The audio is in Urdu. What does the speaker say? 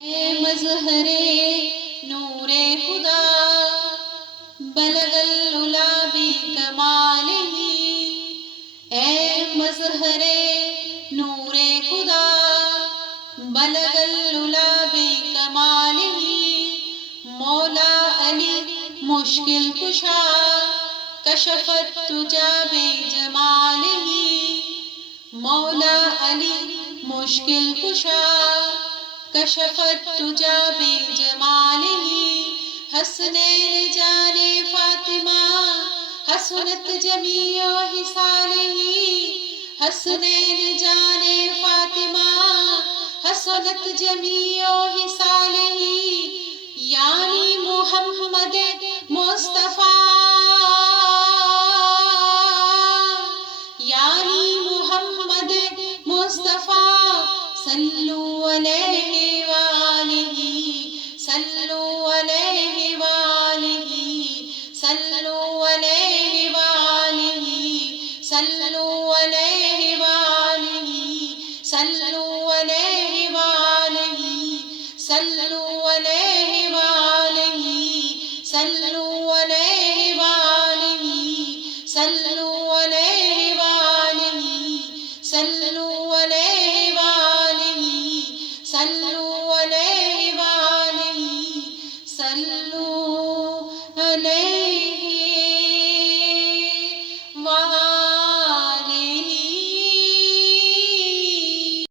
اے مظہر نور خدا بلغ العلا بکمالہ، اے مظہر نور خدا بلغ العلا بکمالہ، مولا علی مشکل کشا کشف الدجی بجمالہ، مولا علی مشکل کشا کشف الدجی بجمالہ، حسنین جان فاطمہ حسنت جمیع خصالہ، حسنین جان فاطمہ حسنت جمیع